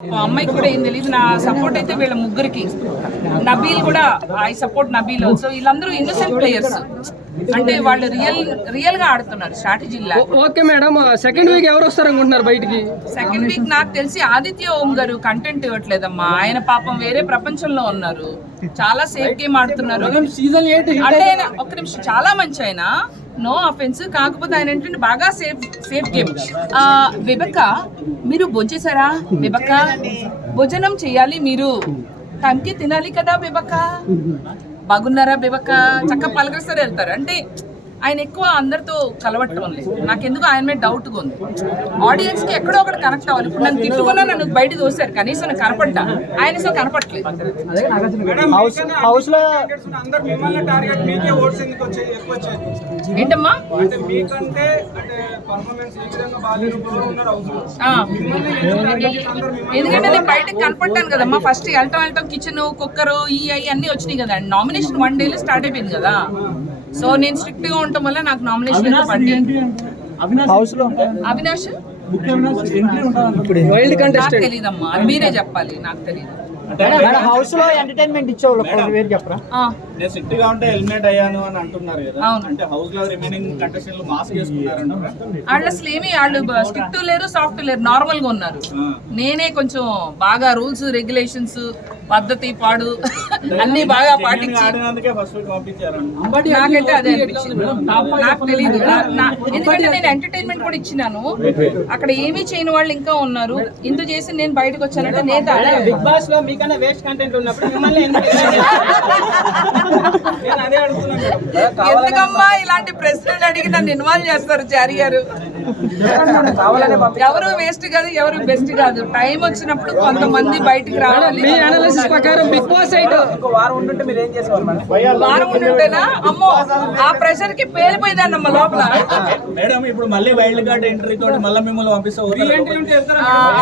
మా అమ్మాయికి కూడా ఏం తెలియదు నా సపోర్ట్ అయితే వీళ్ళ ముగ్గురికి. నబీల్ కూడా ఐ సపోర్ట్ నబీల్ ఆల్సో వీళ్ళందరూ ఇన్నోసెంట్ ప్లేయర్స్ అంటే వాళ్ళు రియల్ రియల్గా ఆడుతున్నారు strategy okay madam. Second week ఎవరు వస్తారు అనుకుంటున్నారు బయటికి? సెకండ్ వీక్ నాకు తెలిసి ఆదిత్య ఓం గారు కంటెంట్ ఇవ్వట్లేదమ్మా. ఆయన పాపం వేరే ప్రపంచంలో ఉన్నారు. చాలా సేఫ్ గేమ్ ఆడుతున్నారు. అంటే ఒక్క నిమిషం చాలా మంచి ఆయన. నో అఫెన్స్ కాకపోతే ఆయన ఏంటంటే బాగా సేఫ్ సేఫ్ గేమ్. విబక్క మీరు భోజేశారా విబక్క భోజనం చేయాలి మీరు. టైంకి తినాలి కదా బిబక్క బాగున్నారా బిబక్క చక్క పలకరిస్తారు వెళ్తారు? అంటే ఆయన ఎక్కువ అందరితో కలవటం లేదు. నాకెందుకు ఆయన మీద డౌట్గా ఉంది. ఆడియన్స్కి ఎక్కడో ఒకటి కనెక్ట్ అవ్వాలి. ఇప్పుడు నన్ను తిట్టుకున్నా నన్ను బయట దోశారు కనీసం నాకు కనపడ్డా. ఆయన సో కనపట్లేదు ఏంటమ్మా? ఎందుకంటే నేను బయటకు కనపడ్డాను కదమ్మా. ఫస్ట్ వెళ్ళటం వెళ్ళటం కిచెన్ కుక్కర్ ఈ అవి అన్ని వచ్చినాయి కదా. నామినేషన్ వన్ డేలో స్టార్ట్ అయిపోయింది కదా. సో నేను స్ట్రిక్ట్గా ఉండటం వల్ల నాకు నామినేషన్ పడింది హౌస్లో అవినాష్? వైల్డ్ నాకు కంటెస్టెంట్ తెలియదమ్మా అది మీరే చెప్పాలి నాకు తెలియదు మేడం హౌస్లో ఎంటర్టైన్మెంట్ ఇచ్చేవాళ్ళు ఒక్కరు వేరు చెప్పరా? ఆ, నేను సిట్గా ఉంటే ఎలిమినేట్ అయ్యాను అని అంటున్నారు కదా. అవును. అంటే హౌస్లో రిమైనింగ్ కంటెస్టెంట్లు మాస్క్ చేసుకున్నారంటారా వాళ్ళు అసలు ఏమి వాళ్ళు స్ట్రిక్ట్ లేరు సాఫ్ట్ లేరు నార్మల్గా ఉన్నారు. నేనే కొంచెం బాగా రూల్స్ రెగ్యులేషన్స్ పద్ధతి పాడు అన్ని బాగా పాటించి నాకైతే అదే అనిపించింది నాకు తెలియదు. ఎందుకంటే నేను ఎంటర్టైన్మెంట్ కూడా ఇచ్చినాను. అక్కడ ఏమీ చేయని వాళ్ళు ఇంకా ఉన్నారు. ఇంత చేసి నేను బయటకు వచ్చానంటే నేత బిగ్ బాస్లో మీకన్నా వేస్ట్ కంటెంట్ ఉన్నప్పుడు మిమ్మల్ని ఎందుకు నేను అదే అడుగుతున్నాను మేడం ఎందుకమ్మా ఇలాంటి ప్రశ్నలు అడిగి నన్ను ఇన్వాల్వ్ చేస్తారు చారి గారు? ఎవరు వేస్ట్ కాదు ఎవరు బెస్ట్ కాదు. టైం వచ్చినప్పుడు కొంతమంది బయటికి రావాలి. మీ అనాలిసిస్ ప్రకారం బిగ్ బాస్ ఎయిట్ ఒక వారం ఉంటుంటే మీరు ఏం చేసేవాళ్ళు మేడం? వారం ఉంటేనా అమ్మో ఆ ప్రెషర్కి పేలిపోయిందన్నమ్మ లోపల. మేడం ఇప్పుడు మళ్ళీ వైల్డ్ కార్డ్ ఎంట్రీ తోటి మళ్ళీ మిమ్మల్ని పంపిస్తే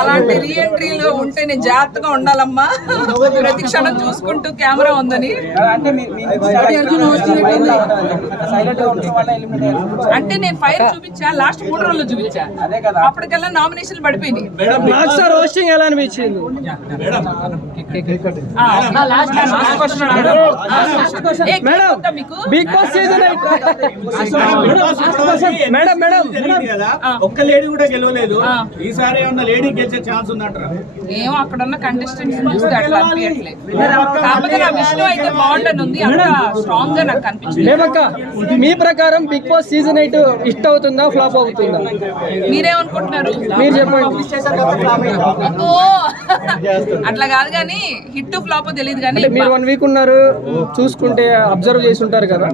అలాంటి రీఎంట్రీలో ఉంటే నేను జాగ్రత్తగా ఉండాలమ్మా. ప్రతి క్షణం చూసుకుంటూ కెమెరా ఉందని. అంటే అంటే నేను ఫైర్ చూపించా లాస్ట్ మూడు రోజులు చూపించా. అదే కదా. అప్పటికల్లా నామినేషన్ పడిపోయినాయి. మేడం నాకు సార్ రోస్టింగ్ ఎలా అనిపించింది? మీకు Bigg Boss season madam, madam. ఒక్క లేడీ కూడా గెలవలేదు. ఆ. ఈసారి ఏమన్నా లేడీ గెలిచే ఛాన్స్ ఉందంటారా? ఏమో అక్కడ ఉన్న కంటెస్టెంట్స్ చూస్తే అట్లా అనిపించట్లేదు కాకపోతే నా విష్ణు అయితే అంత స్ట్రాంగ్గా నాకు కనిపించింది మేమక్క మీ ప్రకారం Bigg Boss season eight hit అవుతుందా ఫ్లాప్ అవుతుందా? మీరేమనుకుంటున్నారు? మీరు చెప్పండి. అట్లా కాదు కానీ హిట్ ఫ్లాప్ తెలియదు కానీ మీరు వన్ వీక్ ఉన్నారు చూసుకుంటే అబ్జర్వ్ చేసి ఉంటారు కదా.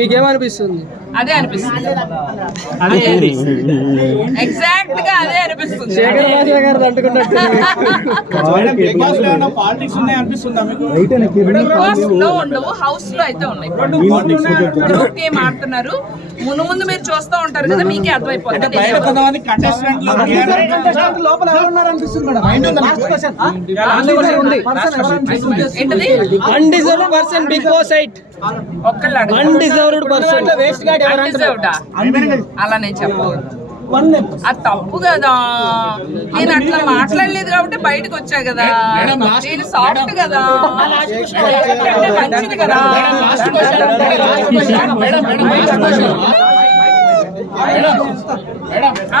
మీకేమనిపిస్తుంది? అదే అనిపిస్తుంది. ఎగ్జాక్ట్గా అదే అనిపిస్తుంది. లో ఉండవు హౌస్లో అయితే ఉన్నాయి. గ్రూప్ గేమ్ ఆడుతున్నారు? ముందు ముందు మీరు చూస్తూ ఉంటారు కదా మీకే అర్థమైపోతుంది బయట కొంతమంది కంటెస్టెంట్లు లోపల ఎవరు ఉన్నారు అనిపిస్తుంది మేడం లాస్ట్ క్వశ్చన్ ఏంటది person Bigg Boss eight. Undeserved person? అలా నేను అది తప్పు కదా నేను అట్లా మాట్లాడలేదు కాబట్టి బయటకు వచ్చా కదా నేను సాఫ్ట్ కదా మంచిది కదా ఆ,